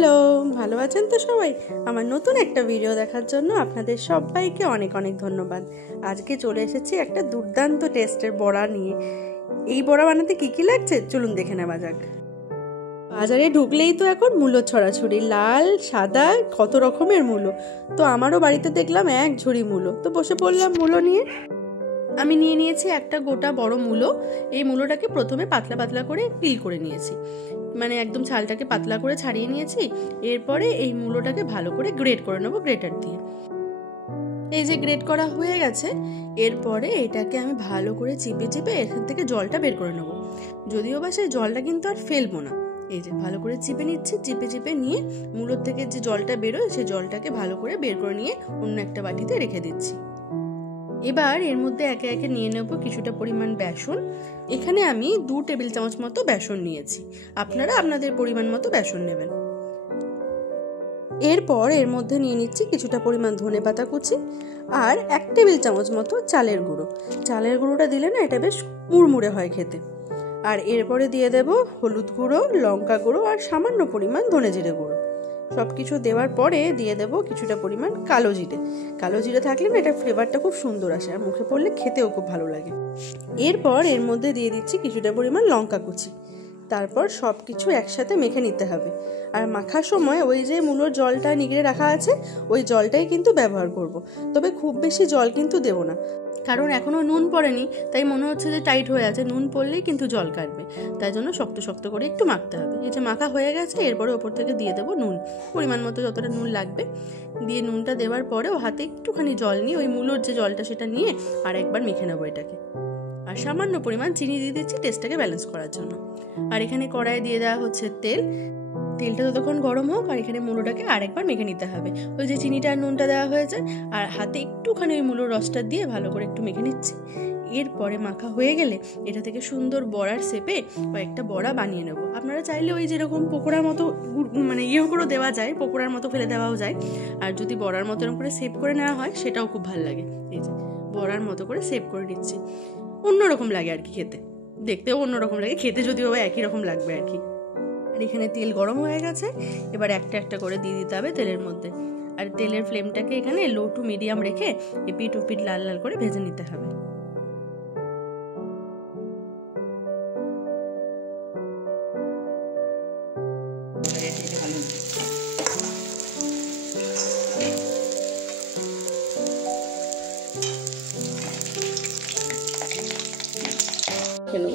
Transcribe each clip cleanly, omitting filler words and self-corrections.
Hello, ভালো আছেন তো সবাই? আমার নতুন একটা ভিডিও দেখার জন্য আপনাদের সবাইকে অনেক অনেক ধন্যবাদ। আজকে চলে এসেছি একটা দুর্দান্ত টেস্টের বড়া নিয়ে। এই বড়া বানাতে কি কি লাগছে চলুন দেখে নেওয়া যাক। বাজারে ঢুকলেই তো এখন মূলো ছড়াছড়ি, লাল সাদা কত রকমের মূলো। তো আমারও বাড়িতে দেখলাম এক ঝুড়ি মূলো, তো বসে পড়লাম মূলো নিয়ে। আমি নিয়ে নিয়েছি একটা গোটা বড় মূলো। এই মূলোটাকে প্রথমে পাতলা পাতলা করে পিল করে নিয়েছি, মানে একদম ছালটাকে পাতলা করে ছাড়িয়ে নিয়েছি। এরপরে এই মূলোটাকে ভালো করে গ্রেট করে নেবো গ্রেটার দিয়ে। এই যে গ্রেট করা হয়ে গেছে, এরপরে এটাকে আমি ভালো করে চিপে চিপে এখান থেকে জলটা বের করে নেবো। যদিও বা সেই জলটা কিন্তু আর ফেলবো না। এই যে ভালো করে চিপে নিচ্ছি, চিপে চিপে নিয়ে মূলোর থেকে যে জলটা বেরোয় সেই জলটাকে ভালো করে বের করে নিয়ে অন্য একটা বাটিতে রেখে দিচ্ছি। এবার এর মধ্যে একে একে নিয়ে নেব কিছুটা পরিমাণ বেসন। এখানে আমি 2 টেবিল চামচ মতো বেসন নিয়েছি, আপনারা আপনাদের পরিমাণ মতো বেসন নেবেন। এরপর এর মধ্যে নিয়ে নিচ্ছি কিছুটা পরিমাণ ধনেপাতা কুচি আর 1 টেবিল চামচ মতো চালের গুঁড়ো। চালের গুঁড়োটা দিলে না এটা বেশ মুড়মুড়ে হয় খেতে। আর এরপরে দিয়ে দেব হলুদ গুঁড়ো, লঙ্কা গুঁড়ো আর সামান্য পরিমাণ ধনে জিরে গুঁড়ো। সব কিছু দেওয়ার পরে দিয়ে দেব কিছুটা পরিমাণ কালো জিরে। কালো জিরে থাকলে না এটার ফ্লেভারটা খুব সুন্দর আসে আর মুখে পড়লে খেতেও খুব ভালো লাগে। এরপর এর মধ্যে দিয়ে দিচ্ছি কিছুটা পরিমাণ লঙ্কা কুচি। তারপর সব কিছু একসাথে মেখে নিতে হবে। আর মাখার সময় ওই যে মূলোর জলটা নিগড়ে রাখা আছে ওই জলটাই কিন্তু ব্যবহার করব। তবে খুব বেশি জল কিন্তু দেব না, কারণ এখনও নুন পড়েনি, তাই মনে হচ্ছে যে টাইট হয়ে আছে। নুন পড়লেই কিন্তু জল কাটবে, তাই জন্য শক্ত শক্ত করে একটু মাখতে হবে। এই যে মাখা হয়ে গেছে, এরপরে ওপর থেকে দিয়ে দেবো নুন, পরিমাণ মতো যতটা নুন লাগবে। দিয়ে নুনটা দেওয়ার পরেও হাতে একটুখানি জল নিয়ে ওই মূলোর যে জলটা সেটা নিয়ে আর একবার মেখে নেবো এটাকে। আর সামান্য পরিমাণ চিনি দিয়ে দিচ্ছি টেস্টটাকে ব্যালেন্স করার জন্য। আর এখানে কড়াইয়ে দিয়ে দেওয়া হচ্ছে তেল। তেলটা ততক্ষণ গরম হোক আর এখানে মূলোটাকে আরেকবার মেখে নিতে হবে। ওই যে চিনিটা আর নুনটা দেওয়া হয়েছে আর হাতে একটুখানি ওই মূলোর রসটা দিয়ে ভালো করে একটু মেখে নিচ্ছি। এরপরে মাখা হয়ে গেলে এটা থেকে সুন্দর বড়ার শেপে কয়েকটা বড়া বানিয়ে নেবো। আপনারা চাইলে ওই যেরকম পকোড়ার মতো মানে করেও দেওয়া যায়, পকোড়ার মতো ফেলে দেওয়াও যায়। আর যদি বড়ার মতো এরকম করে শেপ করে নেওয়া হয় সেটাও খুব ভালো লাগে। এই যে বড়ার মতো করে শেপ করে নিচ্ছি। অন্যরকম লাগে আর কি খেতে, দেখতেও অন্যরকম লাগে, খেতে যদিও বা একই রকম লাগবে আর কি। আর এখানে তেল গরম হয়ে গেছে, এবার একটা একটা করে দিয়ে দিতে হবে তেলের মধ্যে। আর তেলের ফ্লেমটাকে এখানে লো টু মিডিয়াম রেখে এপিট ওপিট লাল লাল করে ভেজে নিতে হবে।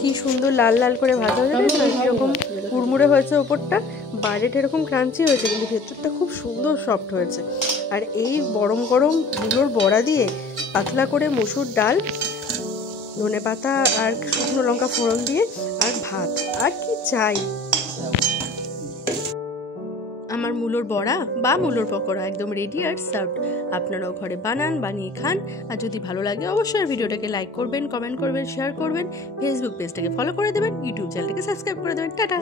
কি সুন্দর লাল লাল করে ভাজা হয়েছে, এরকম কুড়মুড়ে হয়েছে ওপরটা, বাইরেটা এরকম ক্রাঞ্চি হয়েছে কিন্তু ভেতরটা খুব সুন্দর সফট হয়েছে। আর এই গরম গরম মূলোর বড়া দিয়ে পাতলা করে মসুর ডাল, ধনেপাতা আর শুকনো লঙ্কা ফোড়ন দিয়ে আর ভাত, আর কি চাই। আমার মূলোর বড়া বা মূলোর পকোড়া একদম রেডি আর সার্ভড। আপনারাও ঘরে বানান, বানিয়ে খান। আর যদি ভালো লাগে অবশ্যই ভিডিওটাকে লাইক করবেন, কমেন্ট করবেন, শেয়ার করবেন, ফেসবুক পেজটাকে ফলো করে দেবেন, ইউটিউব চ্যানেলটাকে সাবস্ক্রাইব করে দেবেন। টাটা।